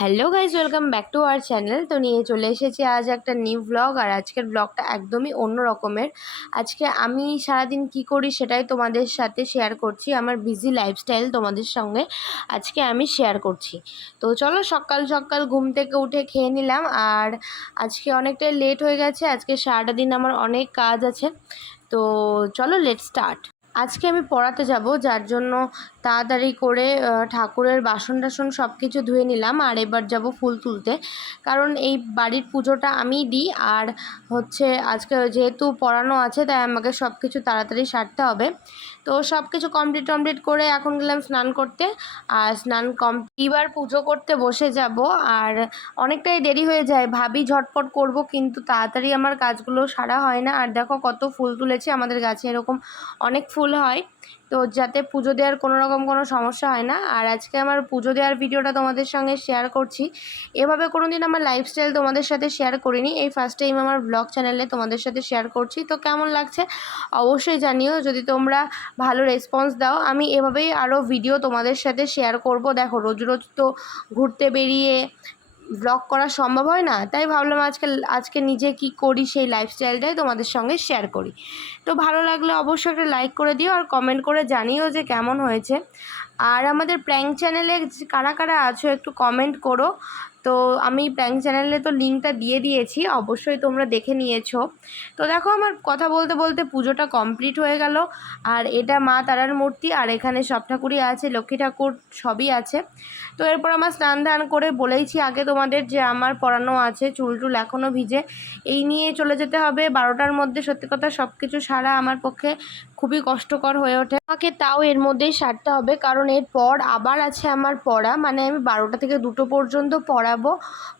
Hello guys, welcome back to our channel. তো নিয়ে চলে এসেছি আজ একটা নিউ ব্লগ। আর আজকের ব্লগটা একদমই অন্য রকমের। আজকে আমি সারাদিন কি করি সেটাই তোমাদের সাথে শেয়ার করছি। আমার বিজি লাইফস্টাইল তোমাদের সঙ্গে আজকে আমি শেয়ার করছি। তো চলো, সকাল সকাল ঘুম থেকে উঠে খেয়ে নিলাম। আর আজকে অনেকটাই লেট হয়ে গেছে, আজকে সারাটা দিন আমার অনেক কাজ আছে। তো চলো, লেট স্টার্ট। আজকে আমি পড়াতে যাব, যার জন্য তাড়াতাড়ি করে ঠাকুরের বাসন টাসন সব কিছু ধুয়ে নিলাম। আর এবার যাব ফুল তুলতে, কারণ এই বাড়ির পুজোটা আমিই দিই। আর হচ্ছে আজকে যেহেতু পড়ানো আছে, তাই আমাকে সব কিছু তাড়াতাড়ি সারতে হবে। তো সব কিছু কমপ্লিট করে এখন গেলাম স্নান করতে। আর স্নান এবার পুজো করতে বসে যাব। আর অনেকটাই দেরি হয়ে যায়, ভাবি ঝটপট করব, কিন্তু তাড়াতাড়ি আমার কাজগুলো সারা হয় না। আর দেখো কত ফুল তুলেছি, আমাদের গাছে এরকম অনেক ফুল হয়, তো যাতে পুজো দেওয়ার কোনো রকম কোনো সমস্যা হয় না। আর আজকে আমার পুজো দেওয়ার ভিডিওটা তোমাদের সঙ্গে শেয়ার করছি। এভাবে কোনো দিন আমার লাইফস্টাইল তোমাদের সাথে শেয়ার করিনি, এই ফার্স্ট টাইম আমার ব্লগ চ্যানেলে তোমাদের সাথে শেয়ার করছি। তো কেমন লাগছে অবশ্যই জানিও, যদি তোমরা ভালো রেসপন্স দাও আমি এভাবেই আরও ভিডিও তোমাদের সাথে শেয়ার করব। দেখো, রোজ রোজ তো ঘুরতে বেরিয়ে ব্লগ করা সম্ভব হয় না, তাই ভাবলাম আজকে নিজে কি করি সেই লাইফস্টাইলটাই তোমাদের সঙ্গে শেয়ার করি। তো ভালো লাগলে অবশ্যই একটা লাইক করে দিও আর কমেন্ট করে জানিও যে কেমন হয়েছে। আর আমাদের প্র্যাঙ্ক চ্যানেলে কারা কারা আছো একটু কমেন্ট করো। তো আমি প্র্যাঙ্ক চ্যানেলে তো লিঙ্কটা দিয়ে দিয়েছি, অবশ্যই তোমরা দেখে নিয়েছো। তো দেখো, আমার কথা বলতে বলতে পুজোটা কমপ্লিট হয়ে গেল। আর এটা মা তারার মূর্তি, আর এখানে সব ঠাকুরই আছে, লক্ষ্মী ঠাকুর সবই আছে। তো এরপর আমার স্নান ধান করে বলেইছি আগে তোমাদের যে আমার পড়ানো আছে, চুল টুল এখনও ভিজে, এই নিয়ে চলে যেতে হবে 12টার মধ্যে। সত্যি কথা, সব কিছু সারা আমার পক্ষে খুবই কষ্টকর হয়ে ওঠে আমাকে, তাও এর মধ্যেই সারতে হবে, কারণ এরপর আবার আছে আমার পড়া। মানে আমি 12টা থেকে 2টো পর্যন্ত পড়াবো,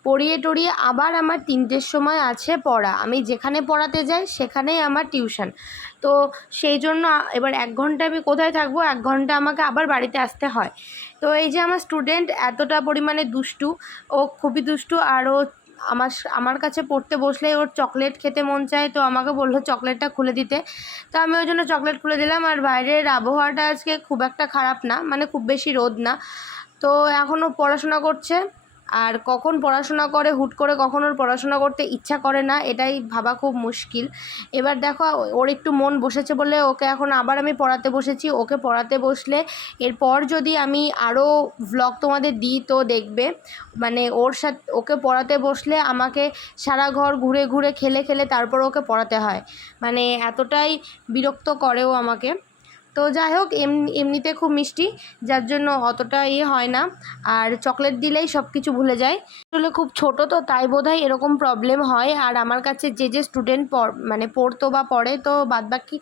পড়িয়ে টড়িয়ে আবার আমার 3টের সময় আছে পড়া। আমি যেখানে পড়াতে যাই সেখানেই আমার টিউশন। তো সেই জন্য এবার 1 ঘন্টা আমি কোথায় থাকবো, 1 ঘন্টা আমাকে আবার বাড়িতে আসতে হয়। তো এই যে আমার স্টুডেন্ট এতটা পরিমাণে দুষ্টু, ও খুবই দুষ্টু। আর ও আমার কাছে পড়তে বসলেই ওর চকলেট খেতে মন চায়, তো আমাকে বললো চকলেটটা খুলে দিতে। তো আমি ওই জন্য চকলেট খুলে দিলাম। আর বাইরের আবহাওয়াটা আজকে খুব একটা খারাপ না, মানে খুব বেশি রোদ না। তো এখনও পড়াশোনা করছে। আর কখন পড়াশোনা করে, হুট করে কখন ওর পড়াশোনা করতে ইচ্ছা করে না, এটাই ভাবা খুব মুশকিল। এবার দেখো, ওর একটু মন বসেছে বলে ওকে এখন আবার আমি পড়াতে বসেছি। ওকে পড়াতে বসলে এরপর যদি আমি আরও ভ্লগ তোমাদের দিই তো দেখবে, মানে ওকে পড়াতে বসলে আমাকে সারা ঘর ঘুরে ঘুরে খেলে খেলে তারপর ওকে পড়াতে হয়, মানে এতটাই বিরক্ত করে ও আমাকে। তো যাই হোক, এমনিতে খুব মিষ্টি, যার জন্য অতটা হয় না। আর চকলেট দিলেই সব কিছু ভুলে যায়। আসলে খুব ছোট, তো তাই বোধহয় এরকম প্রবলেম হয়। আর আমার কাছে যে স্টুডেন্ট মানে পড়তো বা পড়ে, তো বাদবাকি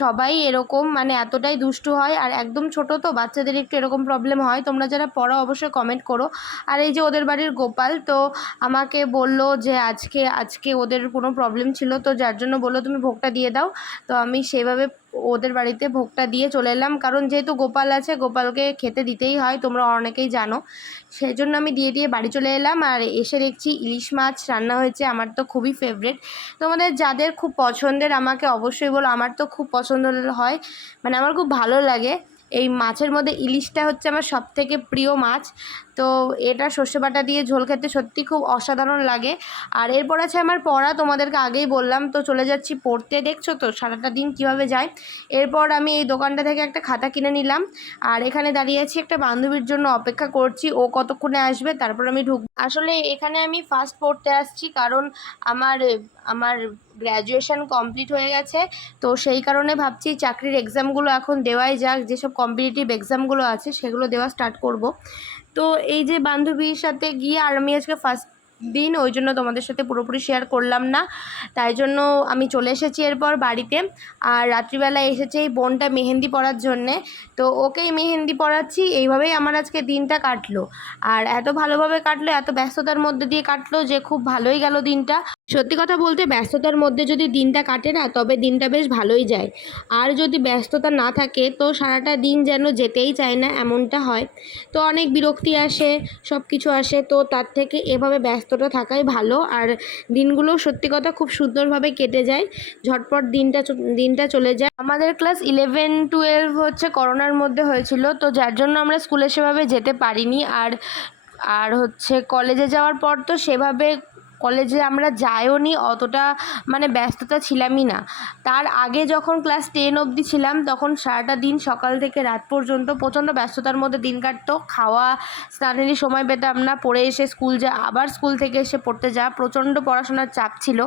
সবাই এরকম, মানে এতটাই দুষ্টু হয়। আর একদম ছোট তো, বাচ্চাদের একটু এরকম প্রবলেম হয়। তোমরা যারা পড়ো অবশ্যই কমেন্ট করো। আর এই যে ওদের বাড়ির গোপাল, তো আমাকে বললো যে আজকে ওদের কোনো প্রবলেম ছিল, তো যার জন্য বললো তুমি ভোগটা দিয়ে দাও। তো আমি সেভাবে ওদের বাড়িতে ভোগটা দিয়ে চলে এলাম, কারণ যেহেতু গোপাল আছে, গোপালকে খেতে দিতেই হয়, তোমরা অনেকেই জানো। সেই জন্য আমি দিয়ে বাড়ি চলে এলাম। আর এসে দেখছি ইলিশ মাছ রান্না হয়েছে, আমার তো খুবই ফেভারিট। তোমাদের যাদের খুব পছন্দের আমাকে অবশ্যই বলো, আমার তো খুব পছন্দ হয়, মানে আমার খুব ভালো লাগে। এই মাছের মধ্যে ইলিশটা হচ্ছে আমার সবথেকে প্রিয় মাছ। তো এটা সর্ষে বাটা দিয়ে ঝোল খেতে সত্যি খুব অসাধারণ লাগে। আর এরপর আছে আমার পড়া, তোমাদেরকে আগেই বললাম। তো চলে যাচ্ছি পড়তে, দেখছো তো সারাটা দিন কিভাবে যায়। এরপর আমি এই দোকানটা থেকে একটা খাতা কিনে নিলাম। আর এখানে দাঁড়িয়ে আছি, একটা বান্ধবীর জন্য অপেক্ষা করছি, ও কতক্ষণে আসবে তারপর আমি ঢুকবো। আসলে এখানে আমি ফার্স্ট পড়তে আসছি, কারণ আমার আমার গ্র্যাজুয়েশন কমপ্লিট হয়ে গেছে। তো সেই কারণে ভাবছি চাকরির এক্সামগুলো এখন দেওয়াই যাক, যেসব কম্পিটিটিভ এক্সামগুলো আছে সেগুলো দেওয়া স্টার্ট করব। তো এই যে বান্ধবীর সাথে গিয়ে, আর আমি আজকে ফার্স্ট দিন, ওই জন্য তোমাদের সাথে পুরোপুরি শেয়ার করলাম না, তাই জন্য আমি চলে এসেছি এরপর বাড়িতে। আর রাত্রিবেলা এসেছে এই বোনটা মেহেন্দি পরার জন্যে, তো ওকেই মেহেন্দি পরাচ্ছি। এইভাবেই আমার আজকে দিনটা কাটলো। আর এত ভালোভাবে কাটলো, এত ব্যস্ততার মধ্যে দিয়ে কাটলো যে খুব ভালোই গেল দিনটা। সত্যি কথা বলতে, ব্যস্ততার মধ্যে যদি দিনটা কাটে না, তবে দিনটা বেশ ভালোই যায়। আর যদি ব্যস্ততা না থাকে তো সারাটা দিন যেন যেতেই চায় না, এমনটা হয়। তো অনেক বিরক্তি আসে, সব কিছু আসে। তো তার থেকে এভাবে ব্যস্ততা থাকাই ভালো। আর দিনগুলো সত্যি কথা খুব সুন্দরভাবে কেটে যায়, ঝটপট দিনটা চলে যায়। আমাদের ক্লাস 11-12 হচ্ছে করোনার মধ্যে হয়েছিল, তো যার জন্য আমরা স্কুলে সেভাবে যেতে পারিনি। আর আর হচ্ছে কলেজে যাওয়ার পর তো সেভাবে কলেজে আমরা যাইও নি, অতটা মানে ব্যস্ততা ছিলামই না। তার আগে যখন ক্লাস 10 অবধি ছিলাম তখন সারাটা দিন সকাল থেকে রাত পর্যন্ত প্রচণ্ড ব্যস্ততার মধ্যে দিন কাটতো। খাওয়া স্নানেরই সময় পেতাম না, পড়ে এসে স্কুল যা, আবার স্কুল থেকে এসে পড়তে যা, প্রচণ্ড পড়াশোনার চাপ ছিল।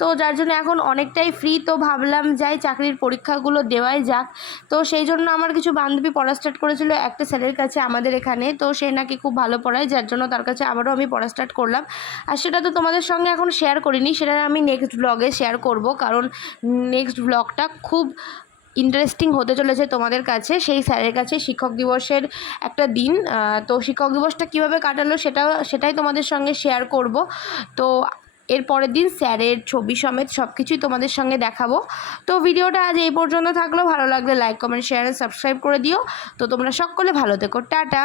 তো যার জন্য এখন অনেকটাই ফ্রি, তো ভাবলাম যাই চাকরির পরীক্ষাগুলো দেওয়াই যাক। তো সেই জন্য আমার কিছু বান্ধবী পড়া স্টার্ট করেছিল একটা স্যারের কাছে আমাদের এখানে, তো সে নাকি খুব ভালো পড়ায়, যার জন্য তার কাছে আবারও আমি পড়া স্টার্ট করলাম। আর সেটা তো তোমাদের সঙ্গে এখন শেয়ার করিনি, সেটা আমি নেক্সট ব্লগে শেয়ার করব, কারণ নেক্সট ব্লগটা খুব ইন্টারেস্টিং হতে চলেছে তোমাদের কাছে। সেই স্যারের কাছে শিক্ষক দিবসের একটা দিন, তো শিক্ষক দিবসটা কীভাবে কাটালো সেটাই তোমাদের সঙ্গে শেয়ার করব। তো এর পরের দিন স্যারের ছবি সমেত সব কিছুই তোমাদের সঙ্গে দেখাবো। তো ভিডিওটা আজ এই পর্যন্ত থাকলো, ভালো লাগলে লাইক কমেন্ট শেয়ার সাবস্ক্রাইব করে দিও। তো তোমরা সকলে ভালো থেকো, টাটা।